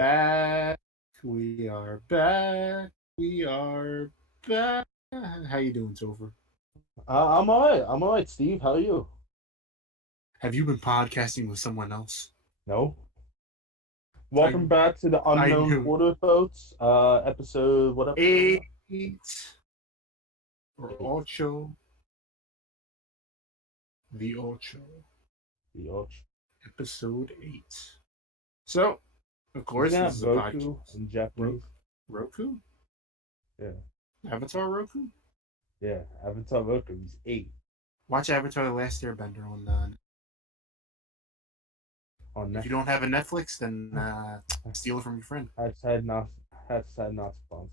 back. We are back. We are back. How you doing, Topher? I'm alright. I'm alright, Steve. How are you? Have you been podcasting with someone else? No. I Welcome back to the I Unknown knew Quarter, folks. Episode what episode? 8 or Eight. ocho, the ocho, The Arch. episode 8. So, of Isn't course, this that is a Roku podcast. in Ro- Japanese? Roku, Yeah. Avatar Roku. Yeah. Avatar Roku. He's 8 Watch Avatar: The Last Airbender on. on If you Netflix. don't have a Netflix, then steal it from your friend. Hashtag not sponsored.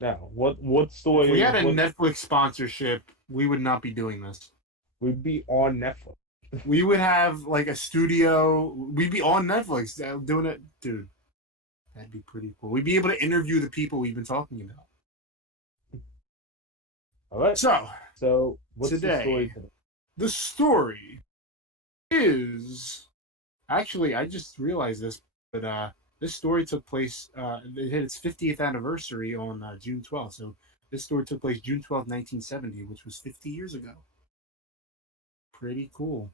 Now, what If we story? had a What Netflix sponsorship, we would not be doing this. would be on Netflix? We would have like a studio. We'd be on Netflix doing it, dude. That'd be pretty cool. We'd be able to interview the people we've been talking about. All right. So So, what's the story today, today? the story is actually I just realized this, but this story took place. It hit its 50th anniversary on June 12th. So this story took place June 12th, 1970, which was 50 years ago. Pretty cool.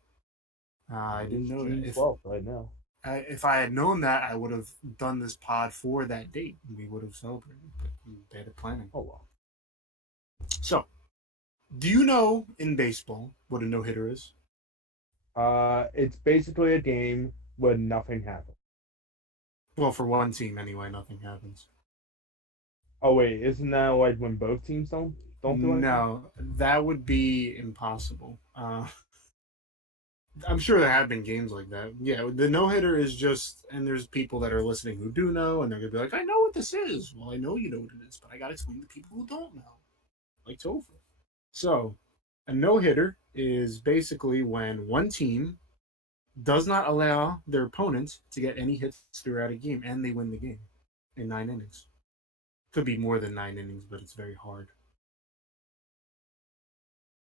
I didn't It's know that. June 12th right now. If I had known that, I would have done this pod for that date. And we would have celebrated. But bad planning. Oh well. So, do you know in baseball what a no hitter is? It's basically a game where nothing happens. Well, for one team anyway, nothing happens. Oh wait, isn't that like when both teams don't do anything? No, that would be impossible. I'm sure there have been games like that. Yeah, the no hitter is just, and there's people that are listening who do know, and they're gonna be like, "I know what this is." Well, I know you know what it is, but I gotta explain to people who don't know, like Topher. So, a no hitter is basically when one team does not allow their opponent to get any hits throughout a game, and they win the game in 9 innings. Could be more than 9 innings, but it's very hard.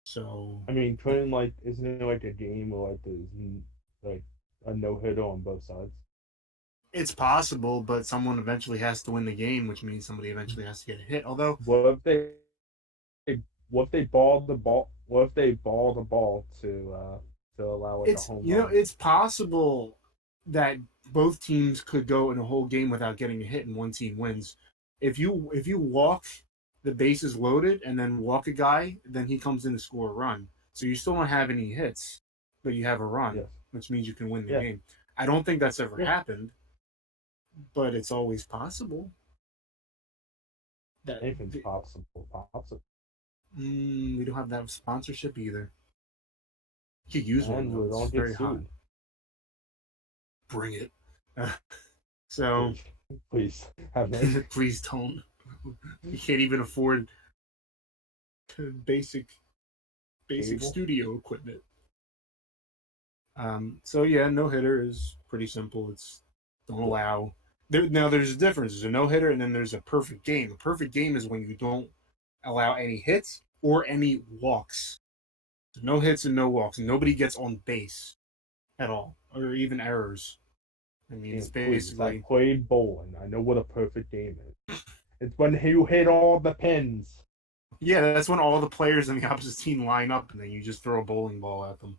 So, I mean, couldn't like isn't it like a game where like there's like a no hitter on both sides? it's possible, but someone eventually has to win the game, which means somebody eventually has to get a hit. Although What if what if they ball the ball? What if they ball the ball to allow like a it's home you know run? it's possible that both teams could go in a whole game without getting a hit, and one team wins. If you walk the bases loaded and then walk a guy, then he comes in to score a run. So you still don't have any hits, but you have a run, Yes. which means you can win the Yeah. game. I don't think that's ever Yeah. happened, but it's always possible that Anything's possible. Possible. we don't have that sponsorship either. You could use one And though; we it's don't get very hot. sued. Bring it. So Please have mercy. please don't. You can't even afford basic Cable. studio equipment. So yeah, no hitter is pretty simple. It's don't allow. Now there's a difference. There's a no hitter, and then there's a perfect game. A perfect game is when you don't allow any hits or any walks. So no hits and no walks. And nobody gets on base at all, or even errors. I mean, it's And please, I basically played bowling. I know what a perfect game is. It's when you hit all the pins. yeah. That's when all the players in the opposite team line up, and then you just throw a bowling ball at them.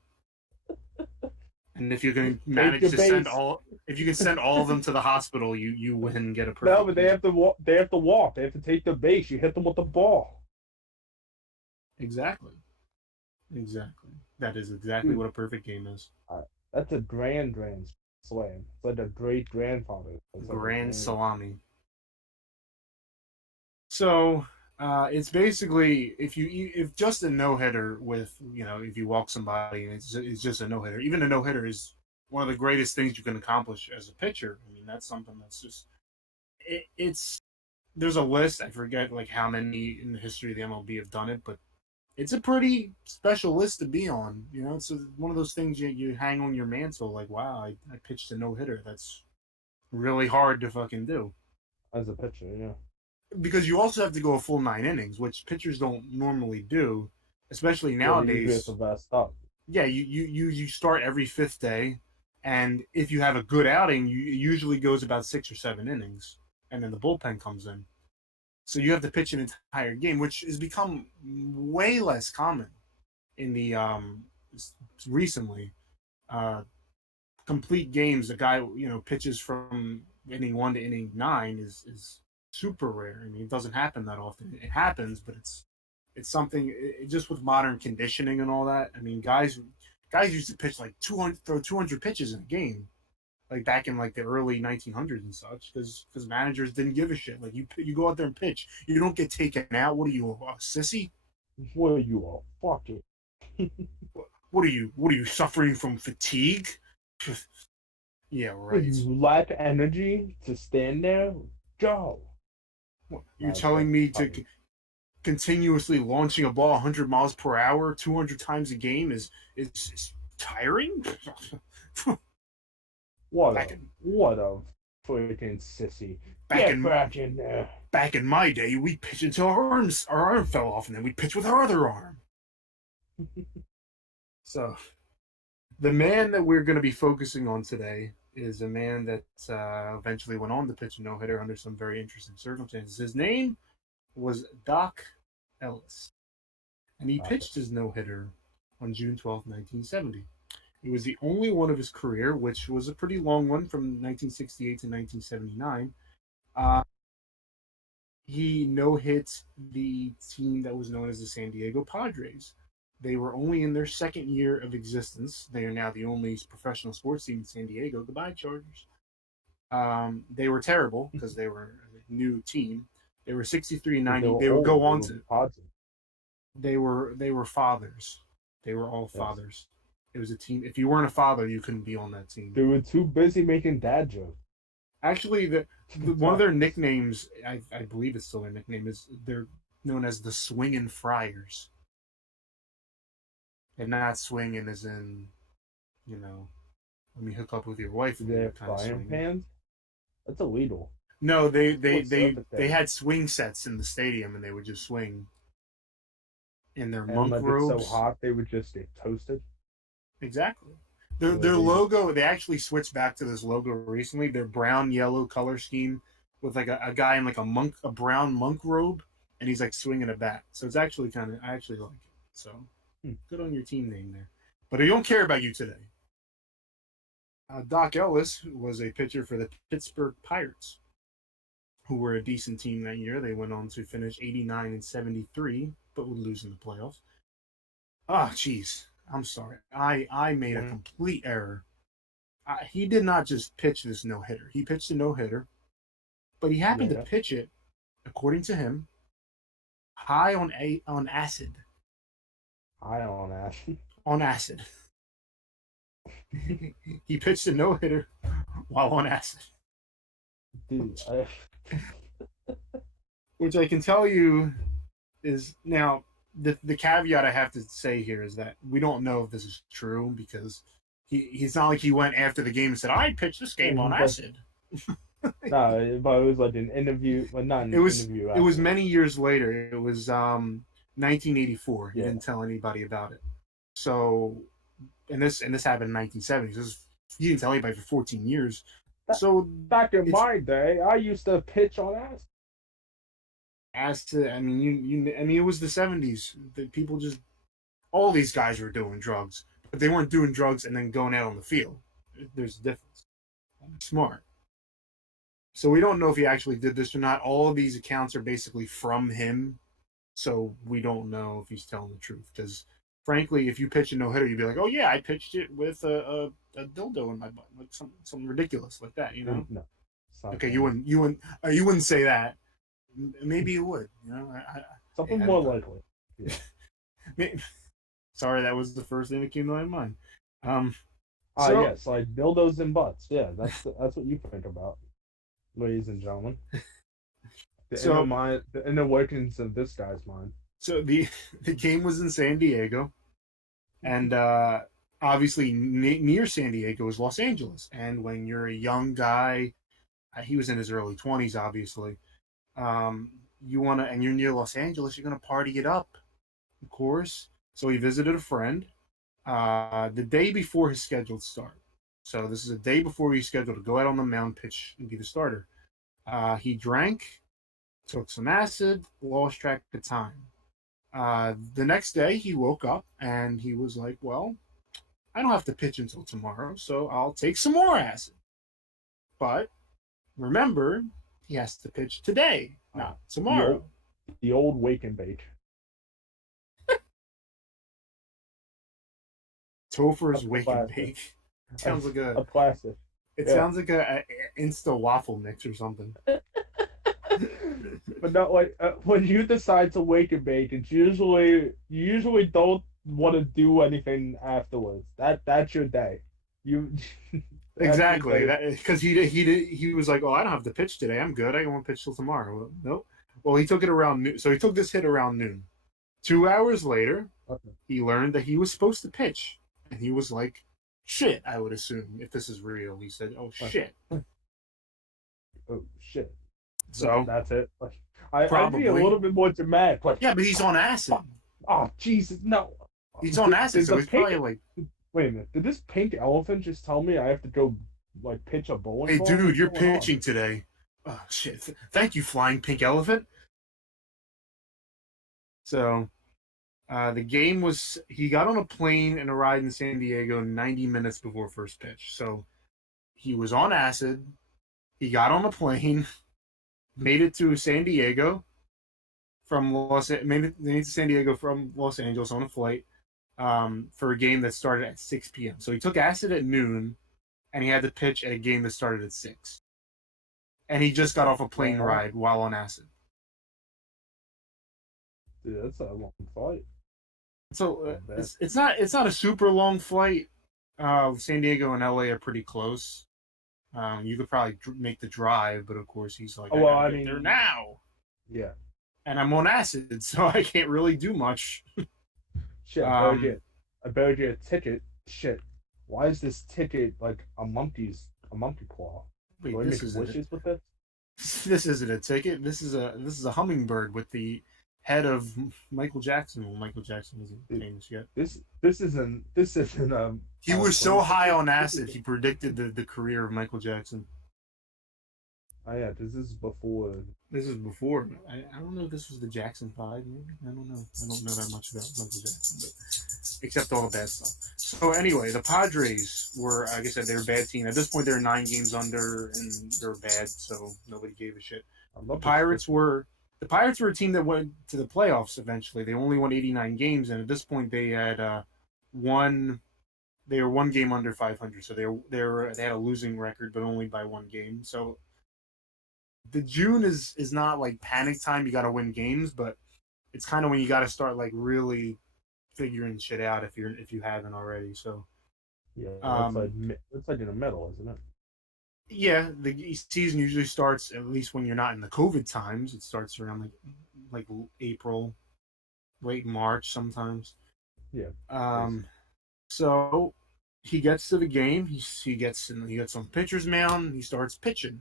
And if you can Take manage your to send base. all, if you can send all of them to the hospital, you win and get a No, perfect but they game. have to walk. They have to walk. They have to take the base. You hit them with the ball. Exactly. Exactly. That is exactly Dude, what a perfect game is. that's a grand slam. It's like a great grandfather. It's like a Grand grand. salami. So it's basically if just a no hitter with if you walk somebody and it's just a no hitter. Even a no hitter is one of the greatest things you can accomplish as a pitcher. I mean that's something that's just it's there's a list. I forget like how many in the history of the MLB have done it, but it's a pretty special list to be on. It's one of those things you hang on your mantle. Like, wow, I pitched a no hitter. That's really hard to fucking do As a pitcher, yeah. because you also have to go a full 9 innings, which pitchers don't normally do, especially Yeah, they usually have nowadays. to vest up. Yeah, you start every fifth day, And if you have a good outing, it usually goes about 6 or 7 innings, and then the bullpen comes in. So you have to pitch an entire game, which has become way less common in the recently. Uh, Complete games, a guy pitches from inning 1 to inning 9 is super rare. I mean, it doesn't happen that often. It happens, but it's something just with modern conditioning and all that. I mean, guys used to pitch like 200 throw 200 pitches in a game, like back in like the early 1900s and such, because managers didn't give a shit. Like you go out there and pitch, you don't get taken out. What are you, a sissy? Well, you are fucking. What are you suffering from fatigue? Yeah, right. You lack energy to stand there. Go. You're That's telling me to funny. continuously launching a ball 100 miles per hour 200 times a game is tiring. What back a in what a freaking sissy. back Get in back in there. back in my day, we pitch until our arm fell off, and then we'd pitch with our other arm. So the man that we're going to be focusing on today is a man that eventually went on to pitch a no hitter under some very interesting circumstances. His name was Doc Ellis, and he Okay. pitched his no hitter on June 12th, 1970. It was the only one of his career, which was a pretty long one from 1968 to 1979. Uh, he no hit the team that was known as the San Diego Padres. They were only in their second year of existence. They are now the only professional sports team in San Diego. Goodbye, Chargers. They were terrible because they were a new team. They were 63 and Because they 90. were They would go old. They on were to pods. they were fathers. They were all Yes. fathers. It was a team. If you weren't a father, you couldn't be on that team. They were too busy making dad jokes. Actually, the one of Sorry. their nicknames, I believe it's still their nickname, is they're known as the Swingin' Friars, and not swinging as in, you know, let me hook up with your wife Did they later have kind of frying swinging. pans? That's illegal. No, they People they would they surf it they there. had swing sets in the stadium, and they would just swing in their And monk like it's so robes. hot, they would just get toasted. Exactly. It Their was easy. logo, they actually switched back to this logo recently. Their brown yellow color scheme with like a guy in like a brown monk robe, and he's like swinging a bat. So it's actually kind of, I actually like it. So Hmm. good on your team name there. But I don't care about you today. Doc Ellis was a pitcher for the Pittsburgh Pirates, who were a decent team that year. They went on to finish 89 and 73, but would lose in the playoffs. Ah, jeez. I'm sorry. I made a One, complete error. He did not just pitch this no hitter. He pitched a no hitter, but he happened to yeah, pitch it, according to him, high on acid. high on ass. On acid. He pitched a no hitter while on acid, Dude, which I can tell you is now the caveat I have to say here is that we don't know if this is true because he's not like he went after the game and said I pitched this game on he's like, acid. no, but it was like an interview, well, not It an was interview it was afterwards. many years later. It was 1984. He Yeah, didn't tell anybody about it. So and this happened in 1970s. He didn't tell anybody for 14 years. that, So back in it's my day, I used to pitch on ass. as to I mean I mean it was the 70s. The people just all these guys were doing drugs, but they weren't doing drugs and then going out on the field. There's a difference. Smart. So we don't know if he actually did this or not. All of these accounts are basically from him, so we don't know if he's telling the truth. Because frankly, if you pitch a no hitter, you'd be like, "Oh yeah, I pitched it with a dildo in my butt, like something ridiculous like that," you know? No, it's not Okay, gonna be you wouldn't say that. Maybe you would. You know, something I more don't likely. Yeah. know. Sorry, that was the first thing that came to my mind. Um, Ah, so yes, like dildos and butts. Yeah, that's what you think about, ladies and gentlemen. so The inner workings of this guy's mind. so the the game was in San Diego, and obviously near San Diego is Los Angeles. And when you're a young guy, he was in his early 20s, obviously. Um, you want to, and you're near Los Angeles, you're gonna party it up, of course. So he visited a friend the day before his scheduled start. So this is a day before he's scheduled to go out on the mound, pitch, and be the starter. He drank, took some acid, lost track of time. The next day, he woke up and he was like, "Well, I don't have to pitch until tomorrow, so I'll take some more acid." But remember, he has to pitch today, Uh, not the old tomorrow. the old wake and bake. A Topher's Wake and classic. Bake. It A, sounds like a a classic. it Yeah. sounds like a Insta waffle mix or something. But not like when you decide to wake and bake, it's usually don't want to do anything afterwards. That's your day. You that's your Exactly. day. That because he was like, "Oh, I don't have to pitch today. I'm good. I don't want to pitch till tomorrow." Well, nope. Well, he took it around noon. So he took this hit around noon. 2 hours later, Okay. he learned that he was supposed to pitch, and he was like, "Shit." I would assume if this is real, he said, "Oh shit." Oh shit. So That's it. Like I'd be a probably, little bit more dramatic. Like yeah, but he's on acid. oh Jesus no. He's on acid, Did so the he's pink probably like, wait a minute? Did this pink elephant just tell me I have to go like pitch a bowling "Hey, ball? dude, What's you're going on? pitching today." Oh shit! Thank you, flying pink elephant. So the game was he got on a plane and arrived in San Diego 90 minutes before first pitch. So he was on acid. He got on a plane, made it to San Diego from made it to San Diego from Los Angeles on a flight for a game that started at 6 p.m. So he took acid at noon, and he had to pitch at a game that started at 6. And he just got off a plane Wow, ride while on acid. dude, that's a long fight. So I bet. it's not a super long flight. San Diego and LA are pretty close. You could probably make the drive, but of course he's like, Oh I well, gotta I get there mean, now, yeah. and I'm on acid, so I can't really do much. Shit, Um, I better get a ticket. Shit, why is this ticket like a monkey claw? Do wait, I make wishes with it? this isn't a ticket. This is a hummingbird with the head of Michael Jackson. Well, Michael Jackson isn't Dude, famous yet. this isn't He was so plane high ticket. on This is acid, he predicted the career of Michael Jackson. oh yeah, this is before. This is before. I don't know if this was the Jackson 5, maybe. I don't know. I don't know that much about Michael Jackson, but except all the bad stuff. So anyway, the Padres were, like I said, they were a bad team. At this point, they're 9 games under, and they're bad, so nobody gave a shit. I The love this Pirates picture. were the Pirates were a team that went to the playoffs eventually. They only won 89 games, and at this point, they had one. They were 1 game under 500, so they had a losing record, but only by 1 game. So the June is not like panic time. You got to win games, but it's kind of when you got to start like really figuring shit out if you haven't already. So Yeah, um, that's like in the middle, isn't it? yeah, the season usually starts at least when you're not in the COVID times. It starts around like April, late March sometimes. Yeah, Um, basically. so he gets to the game. He gets on pitcher's mound. He starts pitching.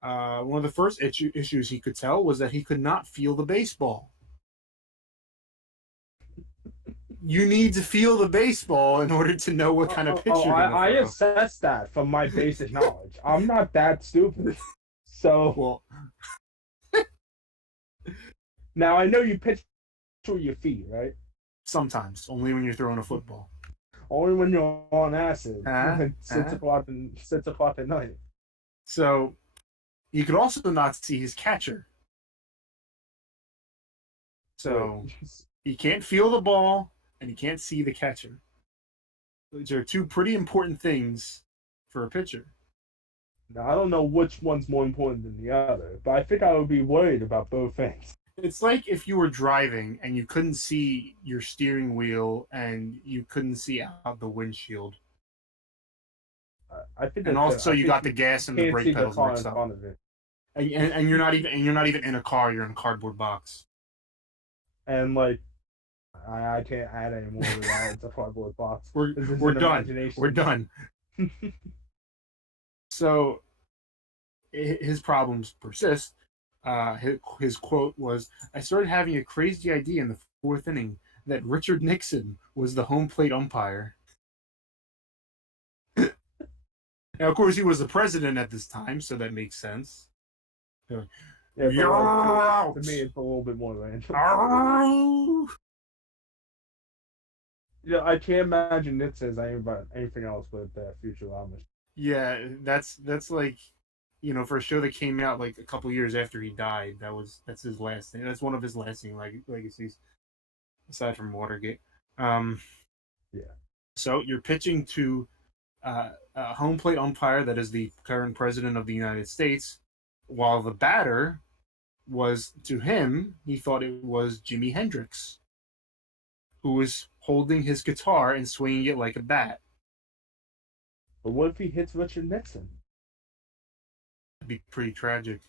One of the first issues he could tell was that he could not feel the baseball. You need to feel the baseball in order to know what kind of pitch you're going to I throw. assess that from my basic knowledge. I'm not that stupid. So Well, now I know you pitch with your feet, right? sometimes only when you're throwing a football. Only when you're on acid Huh? at Huh? 6 o'clock at night. So he could also not see his catcher. Wait, So he can't feel the ball and he can't see the catcher. Which are two pretty important things for a pitcher. now I don't know which one's more important than the other, but I think I would be worried about both things. It's like if you were driving and you couldn't see your steering wheel and you couldn't see out the windshield. I think And that also you think got the you gas and the can't brake see the pedals car mixed in up. front of it, And you're not even in a car, you're in a cardboard box. and like I can't add any more to that. It's a cardboard box. We're This is we're an done. We're imagination. done. So his problems persist. His quote was, "I started having a crazy idea in the fourth inning that Richard Nixon was the home plate umpire." Now, of course, he was the president at this time, so that makes sense. Like, Yeah, but you're like to out. me, it's a little bit more random. Arrgh! Yeah, I can't imagine it says anything else but Futurama. Yeah, that's like, for a show that came out like a couple years after he died. That's his last thing. That's one of his lasting legacies, aside from Watergate. Um, Yeah, so you're pitching to a home plate umpire that is the current president of the United States, while the batter was, to him, he thought it was Jimi Hendrix, who was holding his guitar and swinging it like a bat. but what if he hits Richard Nixon? That'd be pretty tragic.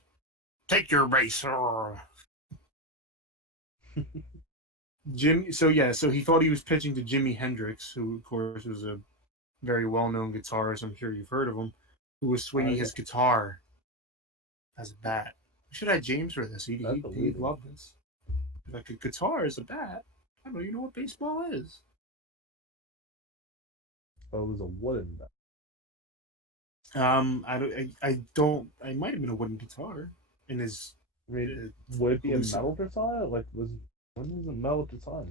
Take your racer. Jim. So yeah, so he thought he was pitching to Jimi Hendrix, who of course was a very well-known guitarist. I'm sure you've heard of him, who was swinging Yeah, his guitar as a bat. We should have James for this. He'd, that's he'd, he'd illegal. love this. Like a guitar is a bat. I don't even know what baseball is. Oh, it was a wooden bat. I might have been a wooden guitar in his I mean, uh, would it be a hallucin. metal guitar? Like, when was a metal guitar?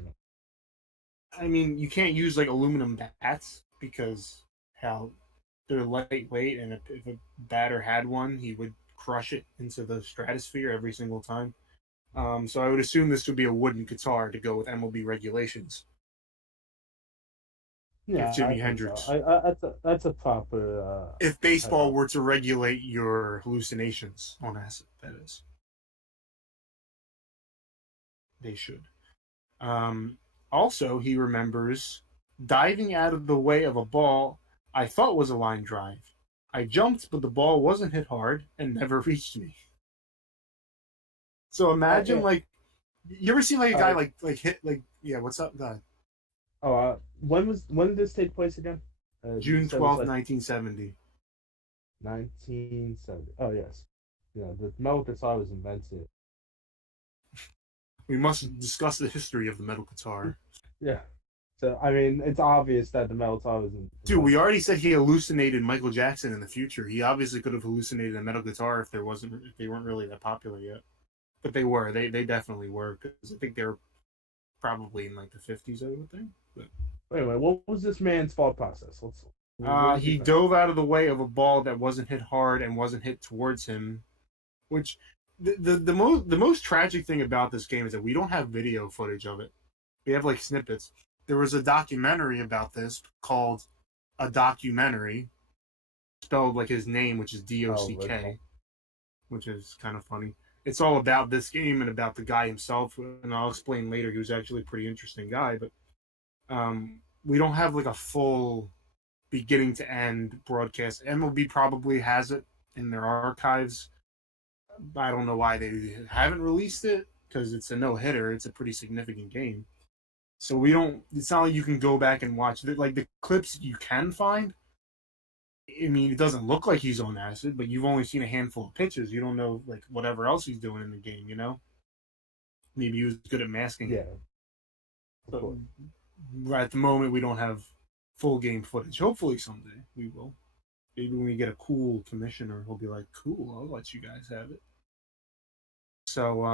I mean, you can't use like aluminum bats because how they're lightweight, and if a batter had one, he would crush it into the stratosphere every single time. So I would assume this would be a wooden guitar to go with MLB regulations. If Yeah, I Jimi think so. Hendrix, That's a proper if baseball head. were to regulate your hallucinations on acid, that is, they should. Um, Also, he remembers diving out of the way of a ball I thought was a line drive. I jumped, but the ball wasn't hit hard and never reached me. So imagine, Yeah. like, you ever seen like a guy Uh, like hit like, yeah, what's up? God, when did this take place again? You June said it was 12th, like 1970. 1970. Oh yes, yeah. The metal guitar was invented. We must discuss the history of the metal guitar. Yeah. So I mean, it's obvious that the metal guitar was Dude, we invented. already said he hallucinated Michael Jackson in the future. He obviously could have hallucinated a metal guitar if they weren't really that popular yet. But they were. They definitely were, because I think they were probably in like the 50s, I would think. But Anyway, what was this man's thought process? What was he he thinking? dove out of the way of a ball that wasn't hit hard and wasn't hit towards him, which the most tragic thing about this game is that we don't have video footage of it. We have like snippets. There was a documentary about this called A Documentary, spelled like his name, which is Oh, original. DOCK, which is kind of funny. It's all about this game and about the guy himself, and I'll explain later. He was actually a pretty interesting guy, but we don't have like a full beginning to end broadcast. MLB probably has it in their archives. I don't know why they haven't released it, because it's a no hitter. It's a pretty significant game. So we don't. It's not like you can go back and watch it. Like the clips you can find. I mean, it doesn't look like he's on acid, but you've only seen a handful of pitches. You don't know like whatever else he's doing in the game. Maybe he was good at masking it. Yeah, of But course. at the moment, we don't have full game footage. Hopefully, someday we will. Maybe when we get a cool commissioner, he'll be like, "Cool, I'll let you guys have it." So,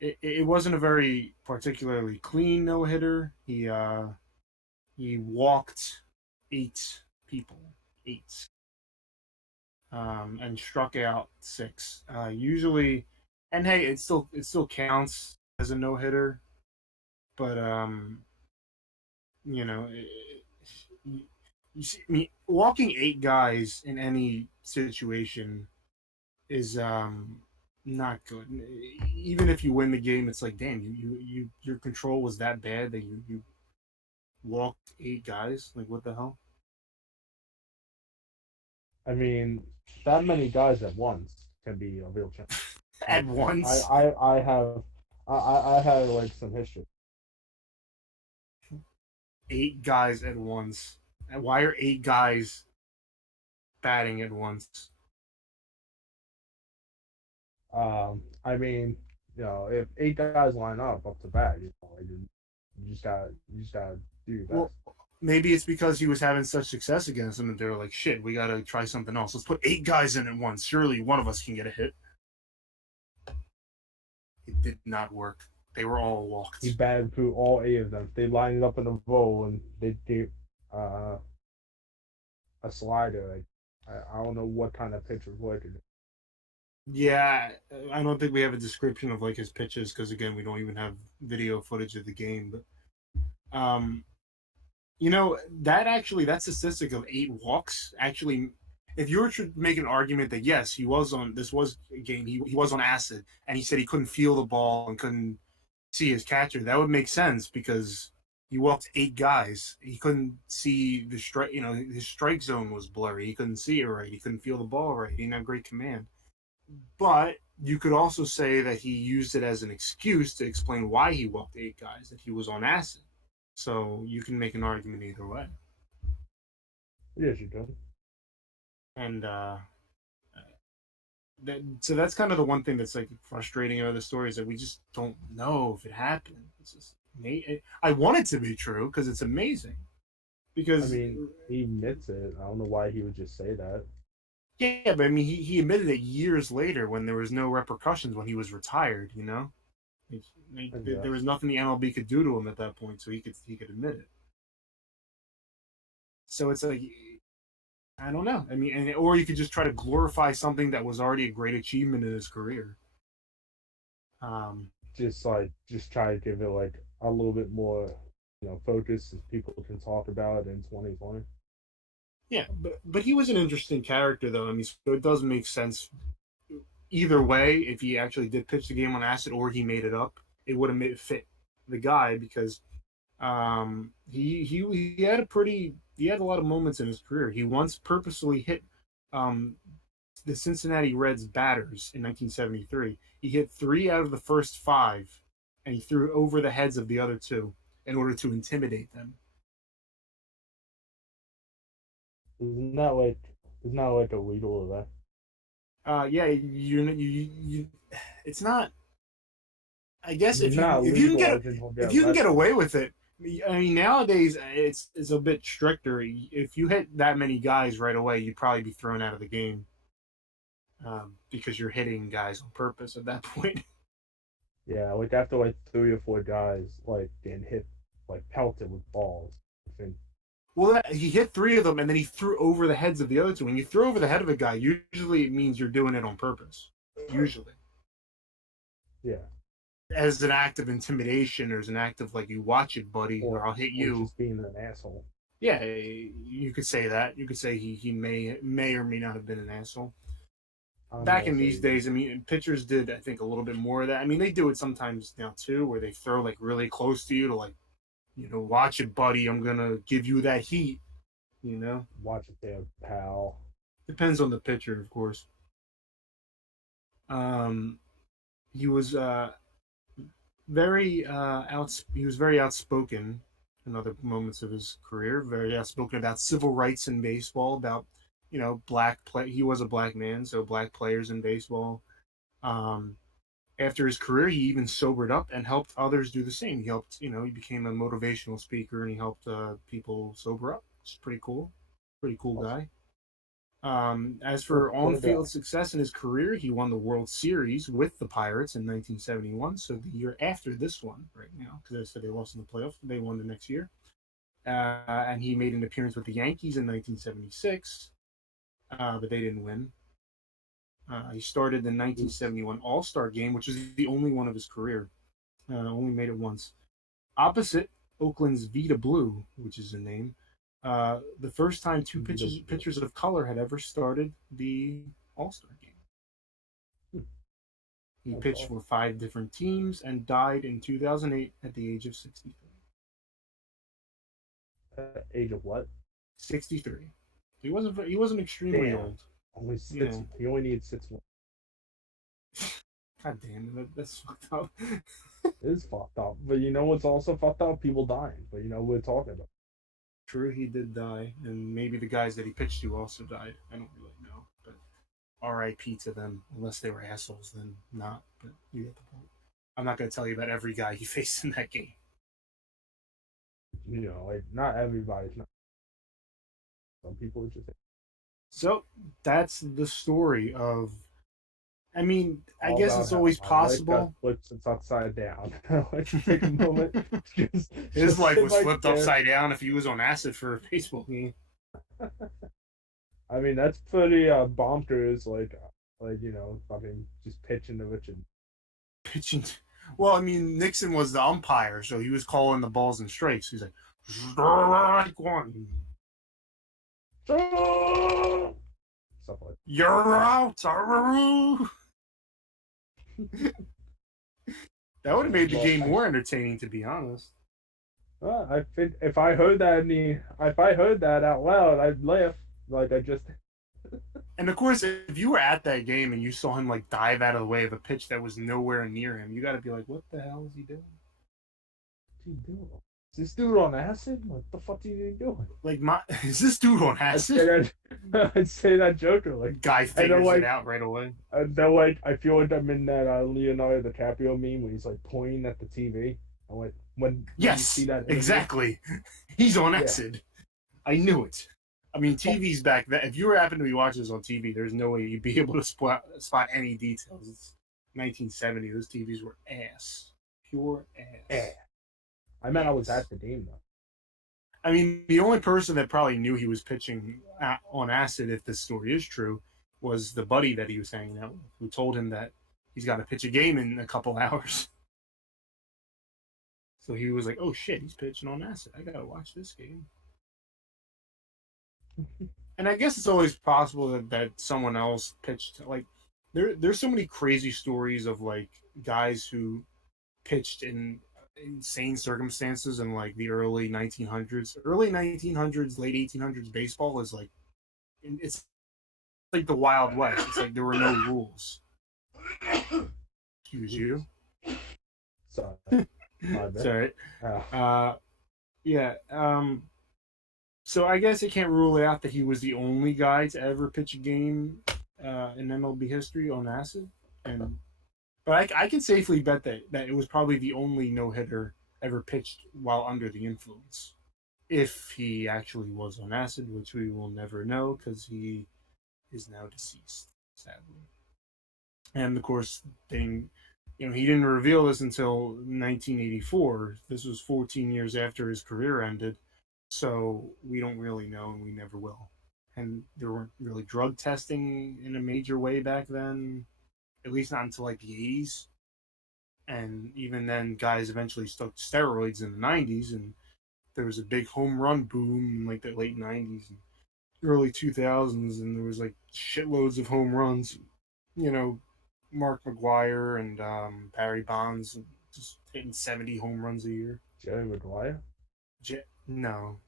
it wasn't a very particularly clean no hitter. He walked 8 people, eight, and struck out 6. Usually, and hey, it still counts as a no hitter, but you know, you see, I mean, walking 8 guys in any situation is not good. Even if you win the game, it's like, damn, your control was that bad that you walked 8 guys. Like, what the hell? I mean, that many guys at once can be a real challenge. At Like once? I have I have like some history. 8 guys at once. And why are 8 guys batting at once? I mean, if 8 guys line up to bat, you just got to do your Well, best. maybe it's because he was having such success against them that they were like, shit, we gotta try something else. Let's put 8 guys in at once. Surely one of us can get a hit. It did not work. They were all He walked. batted through all 8 of them. They lined up in a row and they did uh, a slider. Like, I don't know what kind of pitch was working. Yeah, I don't think we have a description of like his pitches because again, we don't even have video footage of the game. But that statistic of 8 walks actually, if you were to make an argument that yes, he was on this was a game he was on acid and he said he couldn't feel the ball and couldn't see his catcher, that would make sense because he walked 8 guys. He couldn't see the strike. His strike zone was blurry. He couldn't see it right. He couldn't feel the ball right. He didn't have great command. But you could also say that he used it as an excuse to explain why he walked 8 guys, that he was on acid. So you can make an argument either way. Yes, you do. And so that's kind of the one thing that's like frustrating about the story is that we just don't know if it happened. It's just I want it to be true because it's amazing. I Because mean, he admits it. I don't know why he would just say that. yeah, but I mean, he admitted it years later when there was no repercussions when he was retired. I There guess. was nothing the MLB could do to him at that point, so he could admit it. So it's like I don't know. I mean, or you could just try to glorify something that was already a great achievement in his career. Um, Just try to give it like a little bit more, focus so people can talk about it in 2020. yeah, but he was an interesting character though. I mean, so it does make sense either way. If he actually did pitch the game on acid or he made it up, it would have fit the guy because he had a lot of moments in his career. He once purposely hit um, the Cincinnati Reds batters in 1973. He hit 3 out of the first 5, and he threw over the heads of the other 2 in order to intimidate them. Isn't that like isn't that like illegal of that? Yeah, you it's not. I I guess mean, not illegal as in he'll get if you can get arrested. away with it. I mean, nowadays it's a bit stricter. If you hit that many guys right away, you'd probably be thrown out of the game because you're hitting guys on purpose at that point. Yeah, like after like 3 or 4 guys like getting hit, like pelted with balls. I think. Well, he hit 3 of them, and then he threw over the heads of the other 2. When you throw over the head of a guy, usually it means you're doing it on purpose. Usually, Yeah, as an act of intimidation or as an act of like, you watch it, buddy, or or I'll hit or you. just being an asshole. Yeah, you could say that. You could say he may or may not have been an asshole. I'm Back gonna in say these days, I mean, pitchers did I think a little bit more of that. I mean, they do it sometimes now too, where they throw like really close to you to like, watch it, buddy. I'm gonna give you that heat. You know, watch it there, pal. depends on the pitcher, of course. Um, he was he was very outspoken in other moments of his career. Very outspoken about civil rights in baseball. About black play. He was a black man, so black players in baseball. Um, After his career, he even sobered up and helped others do the same. He helped, he became a motivational speaker and he helped people sober up. Which is pretty cool. Pretty cool Awesome. guy. As for What a guy. on-field success in his career, he won the World Series with the Pirates in 1971. So the year after this one, right now, because I said they lost in the playoffs, they won the next year. And he made an appearance with the Yankees in 1976, but they didn't win. He started the Oops. 1971 All-Star Game, which is the only one of his career. Only made it once. Opposite Oakland's Vita Blue, which is the name. The first time two Vito Blue. pitchers of color had ever started the All Star game. Hmm, He that's pitched awesome. for 5 different teams and died in 2008 at the age of 63. Age of what? 63. He wasn't extremely Damn. old. Only You six. know. He only needs 6 more. God damn, that's fucked up. It is fucked up. But you know what's also fucked up? People dying. But we're talking about. True, he did die, and maybe the guys that he pitched to also died. I don't really know, but R.I.P. to them. Unless they were assholes, then not. But you get the point. I'm not going to tell you about every guy he faced in that game. like not everybody's not. Some people just So that's the story of. I mean, I all guess about it's how always my life got possible. flipped since upside down. I like to take a moment, His just life sit was right flipped there. upside down if he was on acid for a baseball game. I mean, that's pretty bonkers. Like fucking just pitching the rich and Pitching. Well, I mean, Nixon was the umpire, so he was calling the balls and strikes. He's like, strike one. stuff like You're that. out. That would have made the Well, game more entertaining, to be honest. I think if I heard that if I heard that out loud, I'd laugh. Like I just And of course, if you were at that game and you saw him like dive out of the way of a pitch that was nowhere near him, you got to be like, "What the hell is he doing?" what you doing? Is this dude on acid? What the fuck are you doing? Like, is this dude on I'd acid? say that I'd say that jokingly. Guy And then figures it out right away. I feel like I'm in that Leonardo DiCaprio meme when he's like pointing at the TV. I went when you see Yes, that interview. exactly. He's on Yeah. acid. I knew it. I mean, TV's back then. If you were happen to be watching this on TV, there's no way you'd be able to spot any details. It's 1970. Those TVs were ass, pure Yeah. ass, I meant I was ass. at the game though. I mean, the only person that probably knew he was pitching on acid, if this story is true, was the buddy that he was hanging out with, who told him that he's got to pitch a game in a couple hours. So he was like, "Oh shit, he's pitching on acid. I gotta watch this game." And I guess it's always possible that someone else pitched. Like, there's so many crazy stories of like guys who pitched in insane circumstances in like the early 1900s, late 1800s baseball is like it's like the Wild West. It's like there were no rules. Excuse you. Sorry, my bad. Sorry. Uh, Uh, yeah. So I guess I can't rule it out that he was the only guy to ever pitch a game in MLB history on acid, and but I can safely bet that it was probably the only no hitter ever pitched while under the influence. If he actually was on acid, which we will never know because he is now deceased, sadly. And of course, he didn't reveal this until 1984. This was 14 years after his career ended, so we don't really know, and we never will. And there weren't really drug testing in a major way back then, at least not until like the 80s. And even then, guys eventually stuck to steroids in the 90s, and there was a big home run boom in like the late 90s and early 2000s, and there was like shitloads of home runs. You know, Mark McGuire and Barry Bonds just hitting 70 home runs a year. Jerry Maguire. No,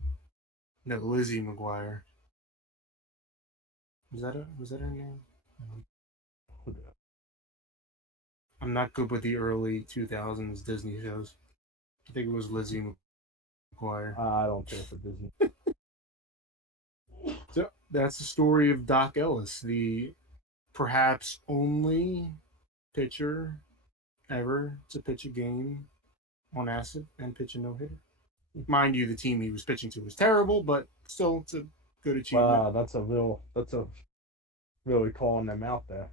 no, Lizzie McGuire. Was that her name? I'm not good with the early 2000s Disney shows. I think it was Lizzie McGuire. I don't care for Disney. So that's the story of Doc Ellis, the perhaps only pitcher ever to pitch a game on acid and pitch a no hitter. Mind you, the team he was pitching to was terrible, but still, it's a good achievement. Wow, that's a really calling them out there.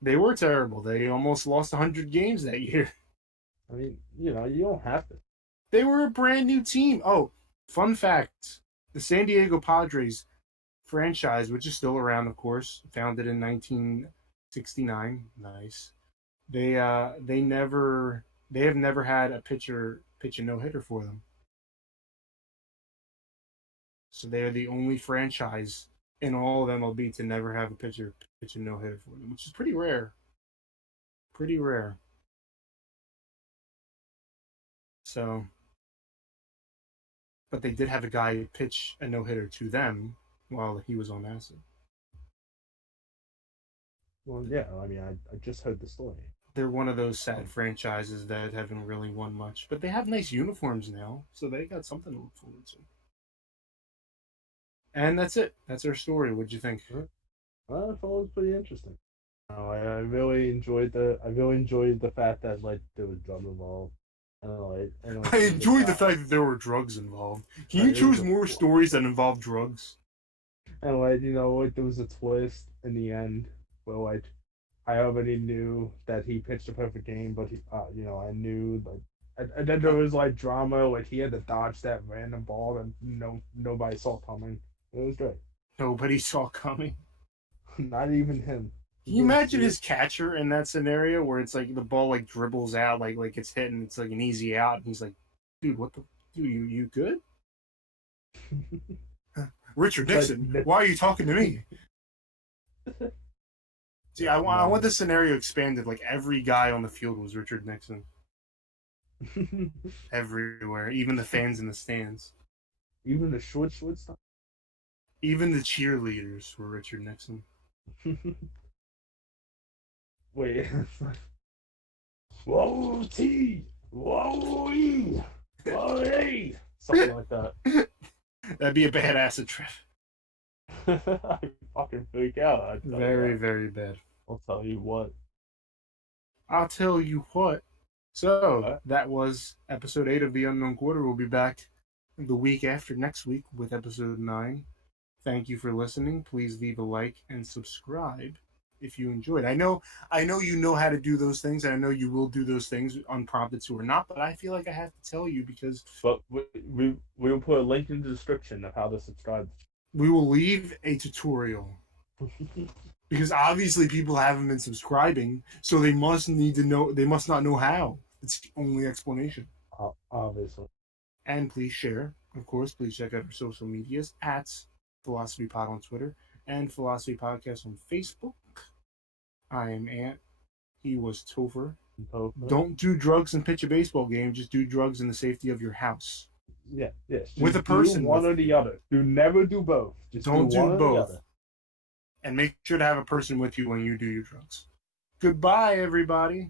They were terrible. They almost lost 100 games that year. I mean, you don't have to. They were a brand new team. Oh, fun fact, the San Diego Padres franchise, which is still around, of course, founded in 1969. Nice. They have never had a pitcher pitch a no hitter for them. So they are the only franchise in all of MLB to never have a pitcher pitch a no hitter for them, which is pretty rare. Pretty rare. So, but they did have a guy pitch a no hitter to them while he was on acid. Well, yeah. I mean, I just heard the story. They're one of those sad franchises that haven't really won much, but they have nice uniforms now, so they got something to look forward to. And that's it. That's our story. What'd you think? Well, I thought it was pretty interesting. I really enjoyed the fact that like there was drug involved. Anyway, I he was a enjoyed the guy. fact that there were drugs involved. Can you It was choose a more stories that involve drugs? anyway, there was a twist in the end where I already knew that he pitched a perfect game, but I knew and then there was drama, he had to dodge that random ball that nobody saw coming. It was great. Nobody saw coming. Not even him. He Can you didn't imagine see it. his catcher in that scenario where it's like the ball like dribbles out, like it's hit and it's like an easy out, and he's like, "Dude, what the? Dude, you good? Richard But Nixon, why are you talking to me?" See, I want no. this scenario expanded. Like every guy on the field was Richard Nixon, everywhere, even the fans in the stands, Even the shortstop. even the cheerleaders were Richard Nixon. Wait. Whoa T. Whoa E. Whoa A. Something like that. That'd be a bad acid trip. I fucking freak out. I tell you Very, that. very bad. I'll tell you what. I'll tell you what. So What? that was episode 8 of the Unknown Quarter. We'll be back the week after next week with episode 9. Thank you for listening. Please leave a like and subscribe if you enjoyed. I know you know how to do those things, and I know you will do those things unprompted to or not, but I feel like I have to tell you because But we will put a link in the description of how to subscribe. we will leave a tutorial. Because obviously people haven't been subscribing, so they must not know how. It's the only explanation. Obviously. And please share. Of course, please check out our social medias at Philosophy Pod on Twitter and Philosophy Podcast on Facebook. I am Ant. He was Topher. Don't do drugs and pitch a baseball game. Just do drugs in the safety of your house. Yeah, yes. With a Just do person one with or the other. Do never do both. Just do Don't do one or the both. other. And make sure to have a person with you when you do your drugs. Goodbye, everybody.